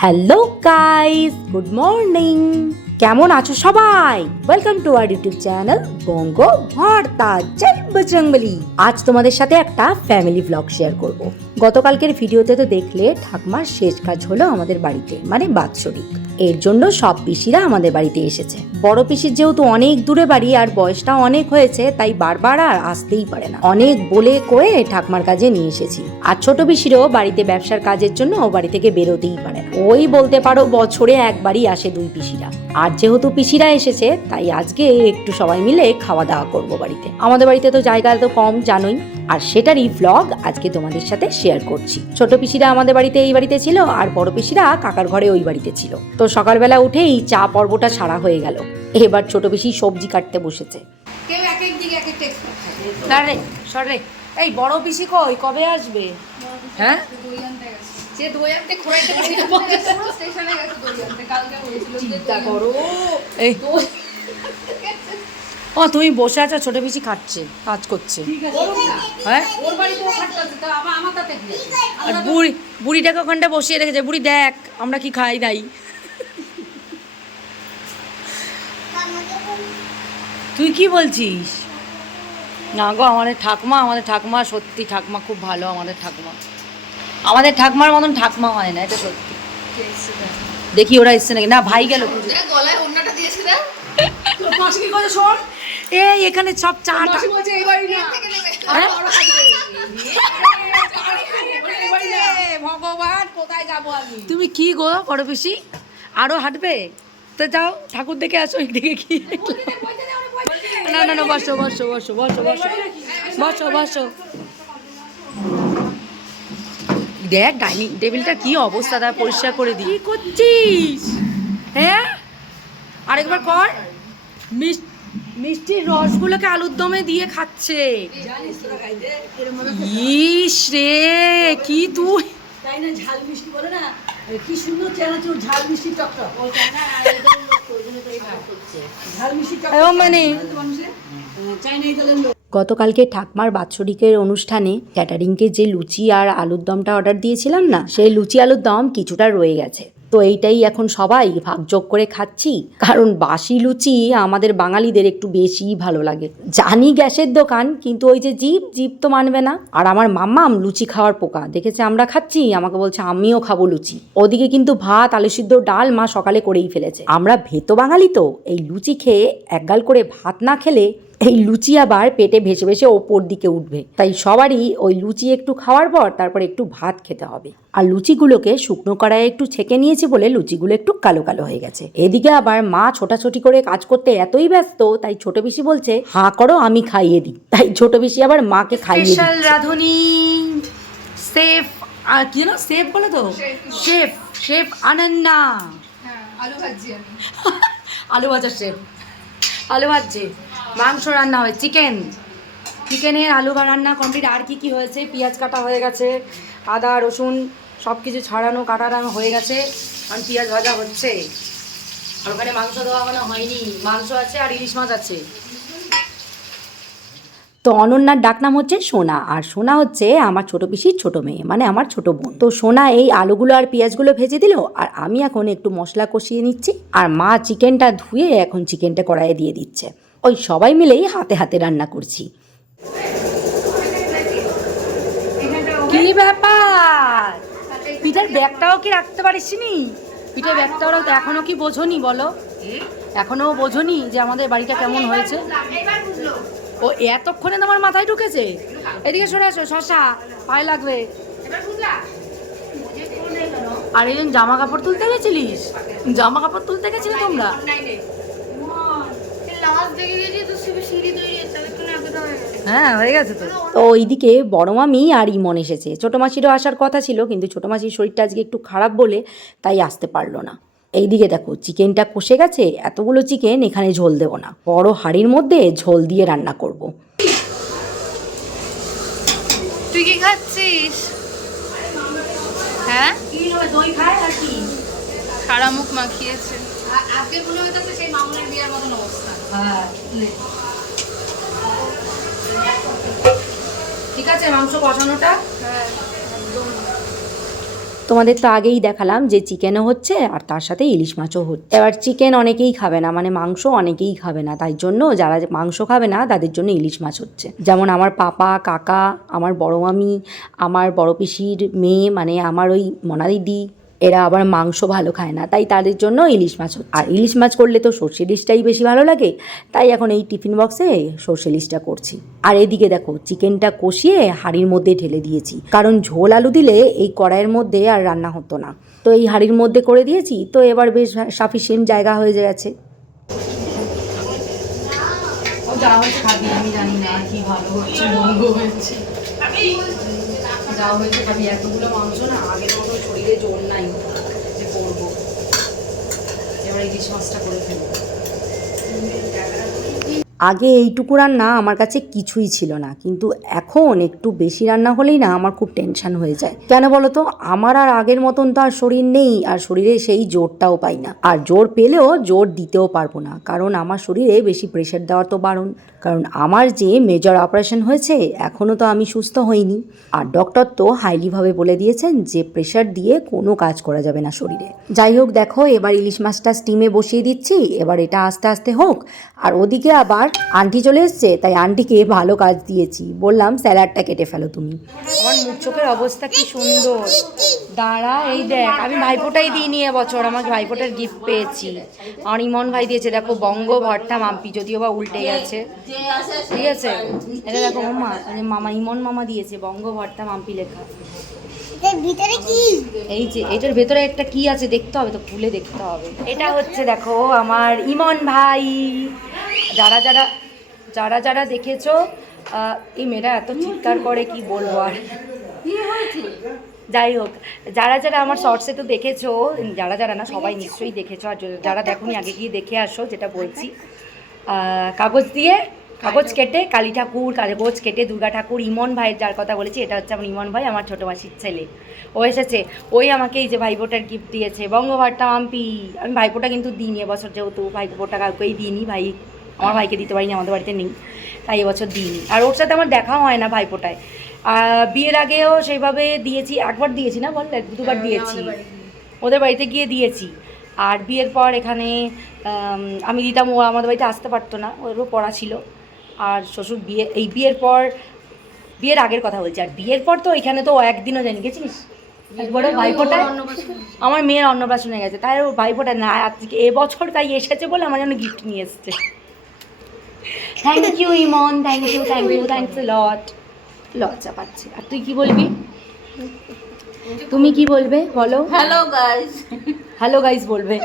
Hello guys good morning কেমন আছো সবাই? Welcome to our YouTube channel Bongo Bhorta জয় বজরংবলী আজ তোমাদের সাথে একটা ফ্যামিলি ব্লগ শেয়ার করব। গতকালকের ভিডিওতে তো দেখলে ঠাকমার শেষ কাজ হলো আমাদের বাড়িতে মানে বাৎসরিক। এর জন্য সব পিসিরা আমাদের বাড়িতে এসেছে। বড় পিসির যেহেতু অনেক দূরে বাড়ি আর বয়সটা অনেক হয়েছে, তাই বারবার আর আসতেই পারে না। অনেক বলে কয়ে ঠাকমার কাজে নিয়ে এসেছি। আর ছোট পিসিরও বাড়িতে ব্যবসার কাজের জন্য ও বাড়ি থেকে বেরোতেই পারে না। ওই বলতে পারো বছরে একবারই আসে দুই পিসিরা। আর যেহেতু পিসিরা এসেছে তাই আজকে একটু সবাই মিলে খাওয়া দাওয়া করব বাড়িতে। আমাদের বাড়িতে তো জায়গা তো কম জানোই। আর সেটারই ভ্লগ আজকে তোমাদের সাথে শেয়ার করছি। ছোট পিসিরা আমাদের বাড়িতে এই বাড়িতে ছিল আর বড় পিসিরা কাকার ঘরে ওই বাড়িতে ছিল। তো সকালবেলা উঠেই চা পর্বটা সারা হয়ে গেল। এবার ছোট পিসি সবজি কাটতে বসেছে। কেউ এক এক দিকে এক এই বড় পিসি কই? কবে আসবে? হ্যাঁ? যে দই আনতে না স্টেশনে গেছে দই আনতে কালকে হয়েছিল চিন্তা করো। এই ও তুমি বসে আছো ছোট পিসি খাচ্ছে কাজ করছে। হ্যাঁ? আর বুড়ি বুড়িটাকে ওখানটা বসিয়ে রেখেছে বুড়ি দেখ আমরা কি খাই নাই। তুই কি বলছিস? না গো আমাদের ঠাকমা আমাদের ঠাকমা সত্যি ঠাকমা খুব ভালো আমাদের ঠাকমা। আমাদের ঠাকমার মতন ঠাকমা হয় না এটা সত্যি। দেখি ওরা এসছে নাকি? না ভাই গেল। গলায় ওন্নাটা দিয়েছে না মাসি কি শোন এই এখানে সব চা টা? ভগবান কোথায় যাব আমি? তুমি কি গো বড় পিসি? আরও হাঁটবে? তো যাও ঠাকুর দেখে আসো এদিকে কি না না না বসো বসো বসো বসো বসো বসো বসো। দেখ ডাইনিং টেবিলটা কি অবস্থা তার পরিষ্কার করে দিই। কি করছিস? হ্যাঁ? আরেকবার কর। মিষ্টির রসগুলোকে আলুর দমে দিয়ে খাচ্ছে। ইস রে কি তুই? তাই না ঝাল মিষ্টি বলে না? কি সুন্দর চেনাচুর ঝাল মিষ্টি টকটক। ঝাল মিষ্টি টক মানে লোক। গতকালকে ঠাকমার বাৎসরিকের অনুষ্ঠানে ক্যাটারিংকে যে লুচি আর আলুর দমটা অর্ডার দিয়েছিলাম না, সেই লুচি আলুর দম কিছুটা রয়ে গেছে। তো এইটাই এখন সবাই ভাগযোগ করে খাচ্ছি, কারণ বাসি লুচি আমাদের বাঙালিদের একটু বেশি ভালো লাগে। জানি গ্যাসের দোকান, কিন্তু ওই যে জিপ জিপ তো মানবে না। আর আমার মাম্মাম লুচি খাওয়ার পোকা, দেখেছে আমরা খাচ্ছি, আমাকে বলছে আমিও খাব লুচি। ওদিকে কিন্তু ভাত, আলু সিদ্ধ, ডাল মা সকালে করেই ফেলেছে। আমরা ভেতো বাঙালি তো, এই লুচি খেয়ে একগাল করে ভাত না খেলে এই লুচি আবার পেটে ভেসে ভেসে ওপর দিকে উঠবে। তাই সবারই ওই লুচি একটু খাওয়ার পর তারপর একটু ভাত খেতে হবে। আর লুচিগুলোকে শুকনো কড়াইয়ে একটু ছেঁকে নিয়েছি বলে লুচিগুলো একটু কালো কালো হয়ে গেছে। এদিকে আবার মা ছোটাছুটি করে কাজ করতে এতই ব্যস্ত তাই ছোট পিসি বলছে হাঁ করো আমি খাইয়ে দিই। তাই ছোট পিসি আবার মাকে খাইয়ে দিই স্পেশাল রাধুনি। সেফ আর কি না সেফ বলে তো? Chef chef Ananna. হ্যাঁ আলু ভাজি আলু ভাজা শেফ। আলু ভাজছে। মাংস রান্না হয় চিকেন চিকেনের আলু বা রান্না কমপ্লিট আর কি কি হয়েছে? পেঁয়াজ কাটা হয়ে গেছে, আদা, রসুন সব কিছু ছাড়ানো, কাটানো হয়ে গেছে। কারণ পেঁয়াজ ভাজা হচ্ছে। আর ওখানে মাংস দেওয়া এখনও হয়নি। মাংস আছে আর ইলিশ মাছ আছে। তো অনন্যার ডাকনাম হচ্ছে সোনা। আর সোনা হচ্ছে আমার ছোট পিসির ছোট মেয়ে মানে আমার ছোট বোন। তো সোনা এই আলুগুলো আর পেঁয়াজগুলো ভেজে দিল, আর আমি এখন একটু মশলা কষিয়ে নিচ্ছি। আর মা চিকেনটা ধুয়ে এখন চিকেনটা কড়াইয়ে দিয়ে দিচ্ছে। ওই সবাই মিলেই হাতে হাতে রান্না করছি। কি ব্যাপার? পিঠের ব্যাগটাও কি রাখতে পারিস নি পিঠের ব্যাগটাও রাখতে এখনও কি বোঝনি বলো? এখনও বোঝনি যে আমাদের বাড়িটা কেমন হয়েছে? ও এতক্ষণে তোমার মাথায় ঢুকেছে? এদিকে সরে আসো শশা, পায়ে লাগবে। আর এই জামা কাপড় তুলতে গেছিলিস? জামা কাপড় তুলতে গেছিলে তোমরা লাস্ট দেখে গেছি তো সিঁড়ি সিঁড়ি তৈরি তাহলে কোনো এতটা হয়ে হ্যাঁ গেছে তো। তো ওইদিকে বড় মামি আর ইমন এসেছে। ছোটো মাসিরও আসার কথা ছিল কিন্তু ছোটো মাসির শরীরটা আজকে একটু খারাপ বলে তাই আসতে পারল না। এইদিকে দেখো চিকেনটা কষে গেছে এতগুলো চিকেন এখানে ঝোল দেবো না। বড় হাঁড়ির মধ্যে ঝোল দিয়ে রান্না করব। তুই কি খাচ্ছিস? হ্যাঁ? দই খায় আর কি সারা মুখ মাখিয়েছে। আজকে মনে হইতেছে সেই মামুনের বিয়ের মতন অবস্থা। ঠিক আছে, মাংস কষানোটা? হ্যাঁ তোমাদের তো আগেই দেখালাম যে চিকেনও হচ্ছে আর তার সাথে ইলিশ মাছও হচ্ছে। এবার চিকেন অনেকেই খাবে না মানে মাংস অনেকেই খাবে না, তাই জন্য যারা মাংস খাবে না, তাদের জন্য ইলিশ মাছ হচ্ছে। যেমন আমার পাপা, কাকা, আমার বড় মামি, আমার বড় পিসির মেয়ে মানে আমার ওই মনাদিদি এরা আবার মাংস ভালো খায় না, তাই তাদের জন্য ইলিশ মাছ আর ইলিশ মাছ করলে তো সর্ষে ইলিশটাই বেশি ভালো লাগে, তাই এখন এই টিফিন বক্সে সর্ষে ইলিশটা করছি। আর এদিকে দেখো, চিকেনটা কষিয়ে হাঁড়ির মধ্যে ঢেলে দিয়েছি। কারণ ঝোল আলু দিলে এই কড়াইয়ের মধ্যে আর রান্না হতো না। তো এই হাঁড়ির মধ্যে করে দিয়েছি, তো এবার বেশ সাফিসিয়েন্ট জায়গা হয়ে গেছে। আমি জানি না কি ভালো হচ্ছে যা হয়েছে খাবি এতগুলো মাংস না, আগের মতো শরীরে জোর নাই যে করব। এবার ইলিশ মাছটা করে ফেলব। আগে এইটুকু রান্না আমার কাছে কিছুই ছিল না। কিন্তু এখন একটু বেশি রান্না হলেই না আমার খুব টেনশন হয়ে যায়। কেন বলো তো আমার আর আগের মতন তো আর শরীর নেই আর শরীরে সেই জোরটাও পাই না। আর জোর পেলেও জোর দিতেও পারব না। কারণ আমার শরীরে বেশি প্রেশার দেওয়ার তো বারণ। কারণ আমার যে মেজর অপারেশন হয়েছে এখনও তো আমি সুস্থ হইনি। আর ডক্টর তো হাইলিভাবে বলে দিয়েছেন যে প্রেশার দিয়ে কোনো কাজ করা যাবে না শরীরে। যাই হোক, দেখো, এবার ইলিশ মাছটা স্টিমে বসিয়ে দিচ্ছি। এবার এটা আস্তে আস্তে হোক। আর ওদিকে আবার আন্টি চলে এসছে তাই আন্টিকে ভালো কাজ দিয়েছি। বললাম স্যালাডটা কেটে ফেলো তুমি। আমার মুখ চোখের অবস্থা কি সুন্দর। দাঁড়া এই দেখ আমি ভাইফোঁটাই দিইনি এবছর আমার ভাইফোঁটার গিফট পেয়েছি। আমার ইমন ভাই দিয়েছে দেখো বঙ্গ ভট্টা মাম্পি যদিও বা উল্টে গেছে। ঠিক আছে? এটা দেখো মামা মামা ইমন মামা দিয়েছে বঙ্গ ভট্টা মাম্পি লেখা। ভিতরে কি? এই যে এটার ভেতরে একটা কি আছে দেখতে হবে তো খুলে দেখতে হবে। এটা হচ্ছে দেখো আমার ইমন ভাই। যারা যারা যারা যারা দেখেছ এই মেয়েরা এত চিৎকার করে কি বলব আর? যাই হোক যারা যারা আমার শর্টসে তো দেখেছ যারা যারা না সবাই নিশ্চয়ই দেখেছ আর যারা দেখোনি আগে গিয়ে দেখে আসো যেটা বলছি। কাগজ দিয়ে কাগজ কেটে কালী ঠাকুর কাগজ কেটে দুর্গা ঠাকুর ইমন ভাইয়ের যার কথা বলেছি এটা হচ্ছে আমার ইমন ভাই আমার ছোটো মাসির ছেলে। ও এসেছে ওই আমাকে এই যে ভাইফোঁটার গিফট দিয়েছে বঙ্গভাট্টা মাম্পি আমি ভাইফোঁটা কিন্তু দিইনি এবছর যেহেতু ভাইফোঁটা কাউকেই দিইনি ভাই আমার ভাইকে দিতে পারিনি আমাদের বাড়িতে নেই তাই এবছর দিইনি। আর ওর সাথে আমার দেখাও হয় না ভাইফোঁটায় আহ, বিয়ের আগেও সেইভাবে দিয়েছি একবার দিয়েছি না বল? এক দুবার দিয়েছি। ওদের বাড়িতে গিয়ে দিয়েছি। আর বিয়ের পর এখানে আমি দিতাম ও আমাদের বাড়িতে আসতে পারতো না ওরও পড়া ছিল। আর শ্বশুর বিয়ে এই বিয়ের পর বিয়ের আগের কথা বলছি আর বিয়ের পর তো এখানে তো একদিনও জানি গেছিস একবারও ভাইফোঁটায় আমার মেয়ের অন্নপ্রাশনে গেছে তাই ও ভাইফোঁটা না আজকে এবছর তাই এসেছে বলে আমার জন্য গিফট নিয়ে এসছে। Thank you Emon thank you thank you thanks lot লজ্জা পাচ্ছে আর তুই কি বলবি? তুমি কি বলবে? বলো। হ্যালো গাইস হ্যালো গাইস বলবে।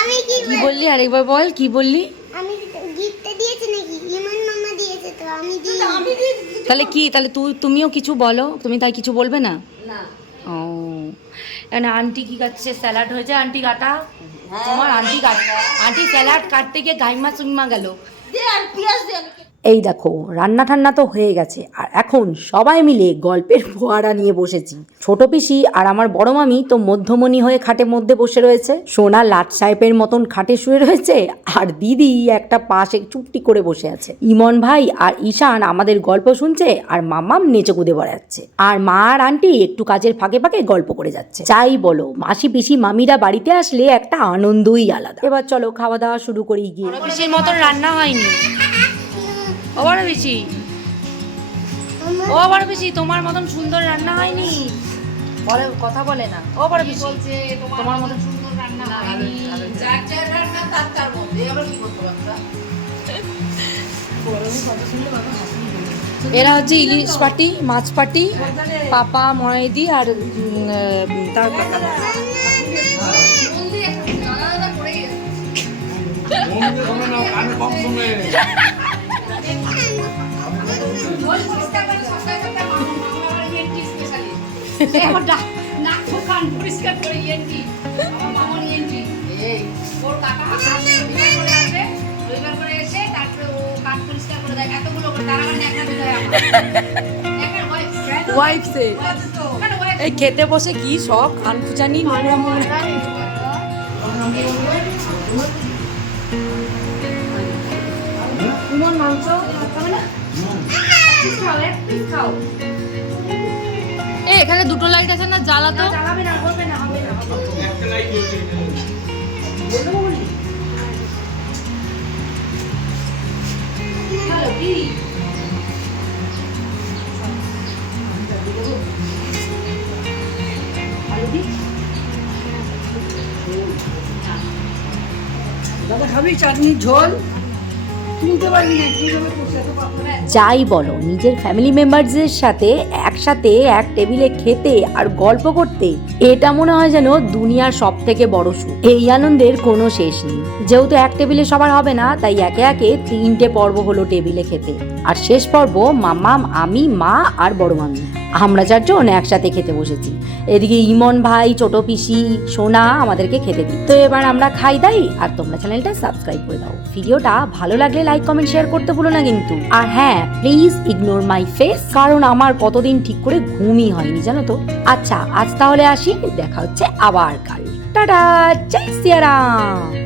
আমি কি কি বললি? আরেকবার বল কি বললি? আমি গিফটটা দিয়েছে নাকি? ইমন মামা দিয়েছে তো আমি দিই তাহলে কি? তাহলে তুই তুমিও কিছু বলো। তুমি তাই কিছু বলবে না? না। ও। এখানে আন্টি কি কাটছে স্যালাড হয়েছে আন্টি কাটা। তোমার আন্টি কাট আন্টি স্যালাড কাটতে গিয়ে গাইমা সুইমা গেল। দে আর পেঁয়াজ দে এই দেখো রান্না ঠান্না তো হয়ে গেছে, আর এখন সবাই মিলে গল্পের ফোয়ারা নিয়ে বসেছি। ছোট পিসি আর আমার বড় মামি তো মধ্যমণি হয়ে খাটের মধ্যে বসে রয়েছে। সোনা লাট সাহেবের মতন খাটে শুয়ে রয়েছে, আর দিদি একটা পাশে চুপটি করে বসে আছে। ইমন ভাই আর ঈশান আমাদের গল্প শুনছে, আর মামাম নেচে কুদে বেড়াচ্ছে। আর মা আর আন্টি একটু কাজের ফাঁকে ফাঁকে গল্প করে যাচ্ছে। যাই বলো, মাসি পিসি মামিরা বাড়িতে আসলে একটা আনন্দই আলাদা। এবার চলো খাওয়া দাওয়া শুরু করি গিয়ে। মতন রান্না হয়নি। ও বেশি ও বেশি তোমার মতন সুন্দর রান্না হয়নি। বলে কথা বলে না। ও বেশি বলছে তোমার মতন সুন্দর রান্না হয়নি। যার যার রান্না তার তার মধ্যে আবার কি করতে পারতা এরা হচ্ছে ইলিশ পাটি মাছ পাটি পাপা ময়দি আর তার কাকা মন দিয়ে আলাদা পরিষ্কার করে আমার এই, ওর কাকা রবিবার করে আসে, রবিবার করে এসে তারপরে ও কান পরিষ্কার করে দেয়। এতগুলো করে, তার আবার ন্যাকড়া দিতে আমার। ন্যাকড়ার wife, কেন? ওয়াইফসে wife তো। কেন wife? এই খেতে বসে কি সব কান খুচানি নোংরা মোংরা মাংস খাবে না? খাও। এখানে দুটো লাইট আছে না জ্বালা তো। জ্বালাবে না হবে না হবে না। একটা লাইট দাদা খাবি চাটনির ঝোল? যাই বলো, নিজের ফ্যামিলি মেম্বারদের সাথে একসাথে এক টেবিলে খেতে আর গল্প করতে, এটা মনে হয় যেন দুনিয়ার সব থেকে বড় সুখ। এই আনন্দের কোনো শেষ নেই। যেহেতু এক টেবিলে সবার হবে না, তাই একে একে তিনটে পর্ব হলো টেবিলে খেতে। আর শেষ পর্ব মাম্মাম, আমি, মা আর বড় মামি আমরা চারজন একসাথে খেতে বসেছি। এদিকে ইমন ভাই, ছোট পিসি, সোনা আমাদেরকে খেতে দিই তো এবার আমরা খাই দাই, আর তোমরা চ্যানেলটা সাবস্ক্রাইব করে দাও। ভিডিওটা ভালো লাগলে লাইক কমেন্ট শেয়ার করতে ভুলো না কিন্তু। আর হ্যাঁ প্লিজ ইগনোর মাই ফেস কারণ আমার কতদিন ঠিক করে ঘুমই হয়নি, জানো তো? আচ্ছা আজ তাহলে আসি, দেখা হচ্ছে আবার কাল। টাটা, জয় সিয়ারাম!